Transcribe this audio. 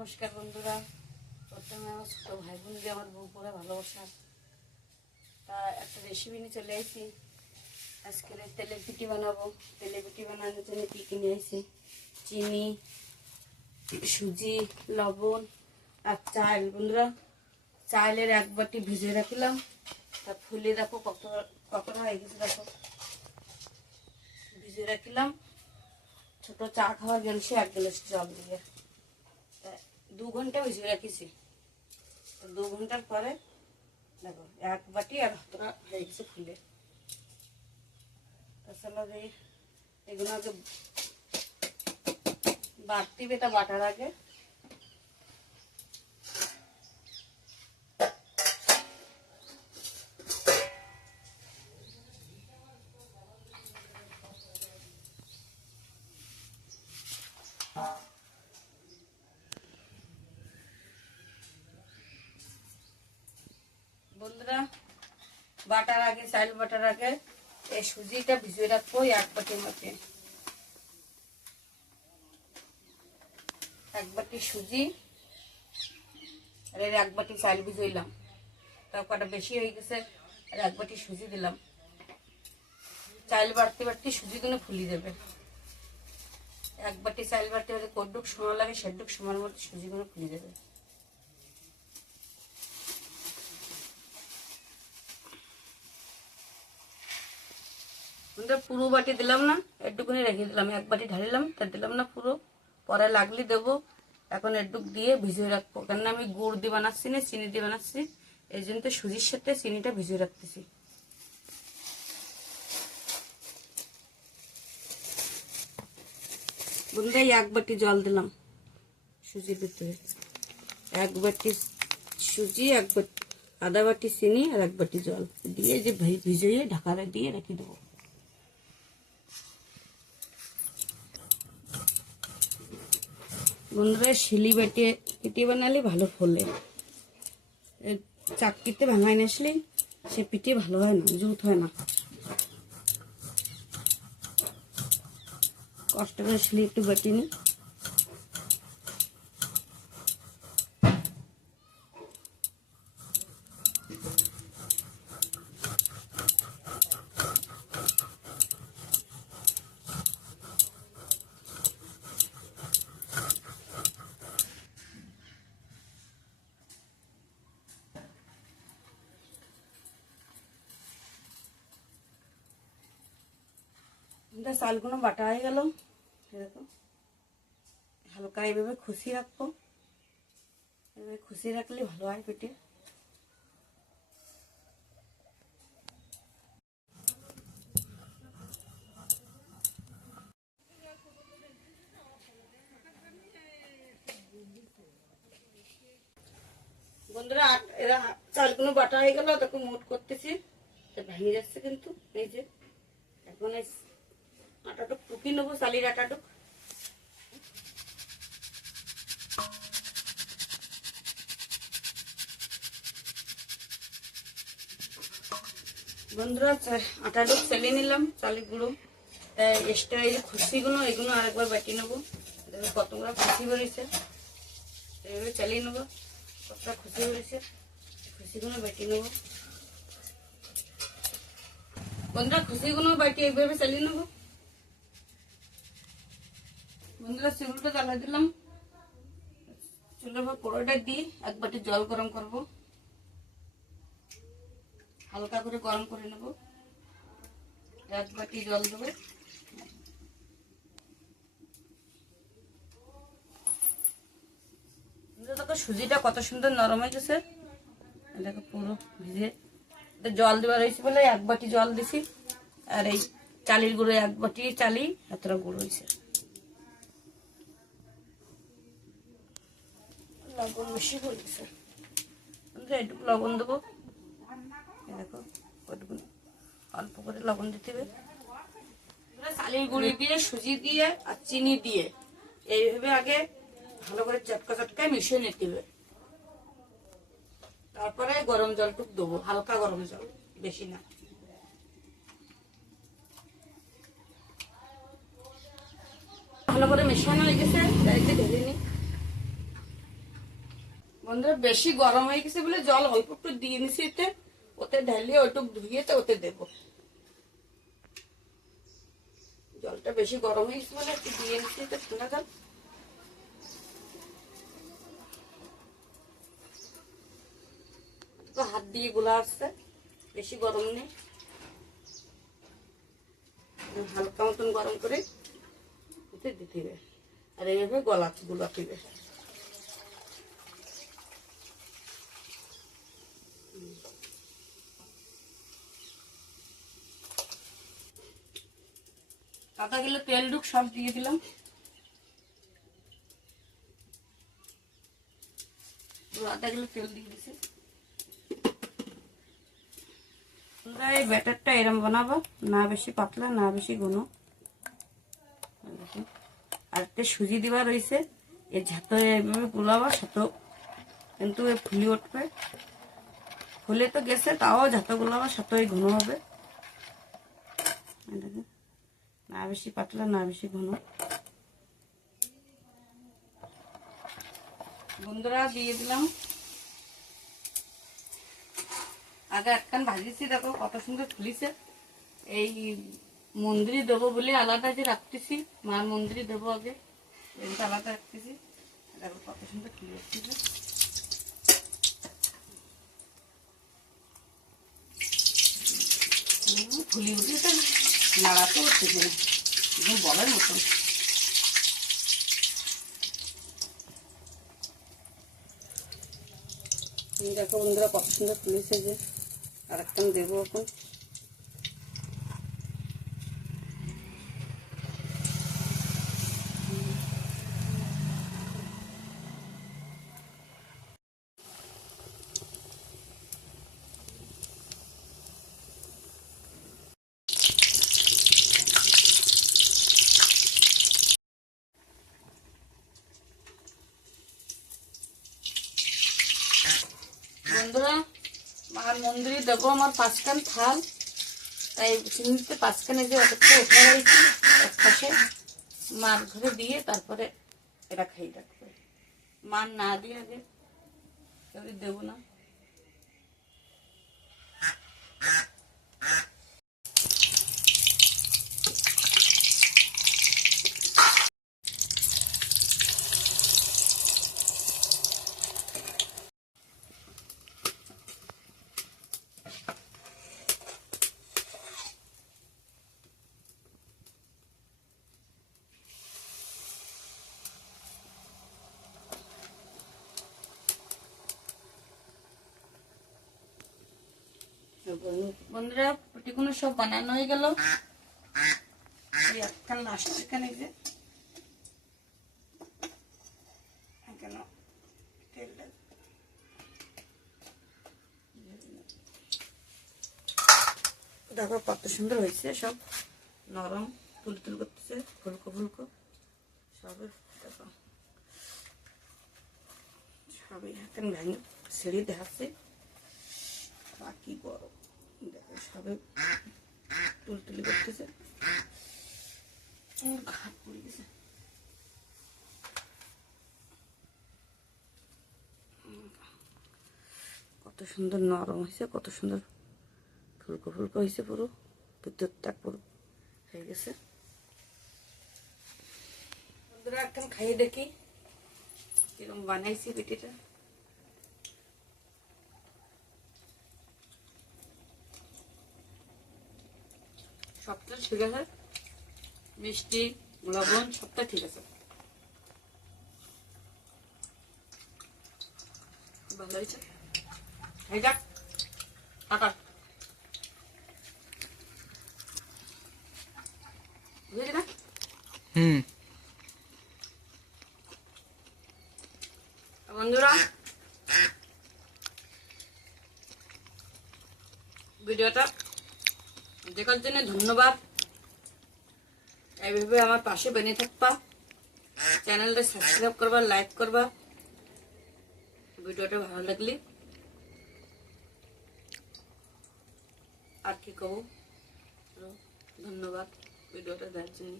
নমস্কার বন্ধুরা, প্রথমে আমার ছোটো ভাই বোনকে আমার বউ পড়ে ভালোবাসা। তা একটা রেসিপি নিয়ে চলে আসি। আজকে তেলের পিঠি বানাবো। তেলের পিঠি বানানোর জন্য কী কিনে আসি? চিনি, সুজি, লবণ আর চাল। বন্ধুরা, চালের এক বাটি ভিজে রাখলাম, তা ফুলে রাখো কতটা হয়ে গেছে দেখো। ভিজে রাখলাম ছোটো চা খাওয়ার গ্যাসে 1 গ্লাস জল দিয়ে 2 ঘন্টা ভিজিয়ে রাখিছি। 2 ঘন্টার পরে দেখো এক বাটি আর হাতটা হয়ে গেছে ফুলে। তাছাড়া এগুলো আগে বাটতে হবে। তা বাটার আগে বন্ধুরা, বাটার আগে চাল বাটার আগে এই সুজিটা ভিজিয়ে রাখবো 1 বাটির মধ্যে। 1 বাটি সুজি আর 1 বাটি চাল ভিজাইলাম। তাও কটা বেশি হয়ে গেছে আর 1 বাটি সুজি দিলাম। চাল বাড়তে বাড়তে সুজিগুলো ফুলি দেবে। 1 বাটি চাল বাড়তে বাড়তে কতটুক সময় লাগে সেটুক সময়ের মধ্যে সুজিগুলো ফুলি দেবে। পুরো বাটি দিলাম না, একটুকুনি রেখে দিলাম। 1 বাটি ঢালিলাম, তা দিলাম না পুরো, পরে লাগলে দেবো। এখন একটুক দিয়ে ভিজিয়ে রাখবো, কেননা আমি গুড় দিয়ে বানাচ্ছি না, চিনি দিয়ে বানাচ্ছি। এই জন্য তো সুজির সাথে চিনিটা ভিজিয়ে রাখতেছি। বন্ধুরা, 1 বাটি জল দিলাম সুজির ভিতরে। 1 বাটি সুজি, 1 বাটি আধা বাটি চিনি আর 1 বাটি জল দিয়ে যে ভিজিয়ে ঢাকারে দিয়ে রেখে দেবো। বন্ধুরা, শিলি বেটে পিঠে বানালে ভালো ফলে। চাকতিতে ভাঙাই না আসলে সে পিঠে ভালো হয় না, জুত হয় না। কষ্ট করে শিলি একটু বেটে নি। চালগুলো বাটা হয়ে গেল। দেখো হালকা এইভাবে খুশি রাখবো। এভাবে খুশি রাখলে ভালো হয় পিঠে। বন্ধুরা, এরা চালগুলো বাটা হয়ে গেল, দেখো মোট করতেছি, ভেঙে যাচ্ছে কিন্তু। এই যে এখন আটাটুক টুকি নেবো, চালের আটাটুক। বন্ধুরা, আটাটুক চালিয়ে নিলাম, চালের গুঁড়ো। এক্সট্রা এই যে খুশিগুলো, এগুলো আরেকবার বাটি নেবো। দেখো কতগুলো খুশি বেরিয়েছে, এইভাবে চালিয়ে নেবো। কতটা খুশি বেরিয়েছে, খুশিগুলো বাটি নেবো। বন্ধুরা, খুশিগুলো বাটি এইভাবে চালিয়ে নেবো। বন্ধুরা, চুলটা জ্বালা দিলাম। চুলের উপর কড়াইটা দিয়ে 1 বাটি জল গরম করব। হালকা করে গরম করে নেব। 1 বাটি জল দেবো। দেখো সুজিটা কত সুন্দর নরম হয়ে গেছে। দেখো পুরো ভিজে জল দেওয়া রয়েছে বলে 1 বাটি জল দিছি। আর এই চালের গুঁড়ো 1 বাটি চালি এতটা গুঁড়ো হয়েছে। লবণ বেশি হয়ে গেছে, একটু লবণ দেবো। দেখো কতগুলো অল্প করে লবণ দিতে হবে। চালের গুঁড়ি দিয়ে, সুজি দিয়ে আর চিনি দিয়ে এইভাবে আগে ভালো করে চটকা চটকায় মিশিয়ে নিতে হবে। তারপরে গরম জলটুক দেবো, হালকা গরম জল, বেশি না। ভালো করে মেশানো হয়ে গেছে, ঢেলে নি। বন্ধুরা বেশি গরম হয়ে গেছে বলে জল অল্প একটু দিয়ে নিছি, এতে ওতে ঢালিয়ে ওইটুক ধুয়ে তো ওতে দেবো। জলটা বেশি গরম হয়ে গেছে বলে একটু দিয়ে নিছি, এতে ঠান্ডা জল। তো হাত দিয়ে গোলা আসছে, বেশি গরম নেই, হালকা মতন গরম করে ওতে দিতে হবে। আর এইভাবে গোলাতে হবে। আধা কিলো তেল ডুক সব দিয়ে দিলাম। আধা কিলো তেল দিয়ে দিছি। আমরা এই ব্যাটারটা এরম বানাবো, না বেশি পাতলা না বেশি ঘন। আর একটা সুজি দেওয়া রয়েছে, এই ঝাঁতো এইভাবে গুলাবো, সাথে কিন্তু ফুলি উঠবে। ফুলে তো গেছে, তাও ঝাঁতো গুলাবো, সাথে ঘন হবে। না বেশি পাতলা না বেশি ঘন। বন্ধুরা দিয়ে দিলাম, আগে একখান ভাজিছি, দেখো কত সুন্দর ফুলিছে। এই মন্দিরে দেবো বলে আলাদা যে রাখতেছি, মার মন্দিরে দেবো আগে, এটা আলাদা রাখতেছি। দেখো কত সুন্দর ফুলে আসতেছে। ফুলি উঠে তো নাড়াতে হচ্ছে না, একদম বলার মতন। দেখো বন্ধুরা কত সুন্দর ফুলেছে, যে আর একখান দেবো এখন। বন্ধুরা মার মন্দিরে দেবো আমার 5খান থাল, তাই চিনিতে 5খানে যে অতটা উঠে রয়েছে এক পাশে, মার ঘরে দিয়ে তারপরে এটা খাই রাখবে। মার না দিয়ে আগে দেবো না। বন্ধুরা পুটিগুলো সব বানানো হয়ে গেল। একখান লাস্ট এখানে যে কেন তেলটা দেখো কত সুন্দর হয়েছে, সব নরম তুল করতেছে, ফুলকো ফুলকো সব। দেখো সবই এখন ভেঙে ছেড়ে দেখাচ্ছে, বাকি গরম। দেখো সবে তুলি করতেছে, ঘাট পড়ে গেছে। কত সুন্দর নরম হয়েছে, কত সুন্দর ফুলকো ফুলকো হয়েছে, পুরো ভিতরটা পুরো হয়ে গেছে। বন্ধুরা এখন খাইয়ে দেখি কিরকম বানাইছি পিঠিটা। সবটা ঠিক আছে, মিষ্টি লবণ সবটা ঠিক আছে, ভালো হয়েছে। এই যাক টাকা বুঝলি না? বন্ধুরা ভিডিওটা দেখার জন্য ধন্যবাদ। এইভাবে আমার পাশে বেনে থাকবা, চ্যানেলটা সাবস্ক্রাইব করবা, লাইক করবা। ভিডিওটা ভালো লাগলে আর কি কব, ধন্যবাদ ভিডিওটা দেখার জন্য।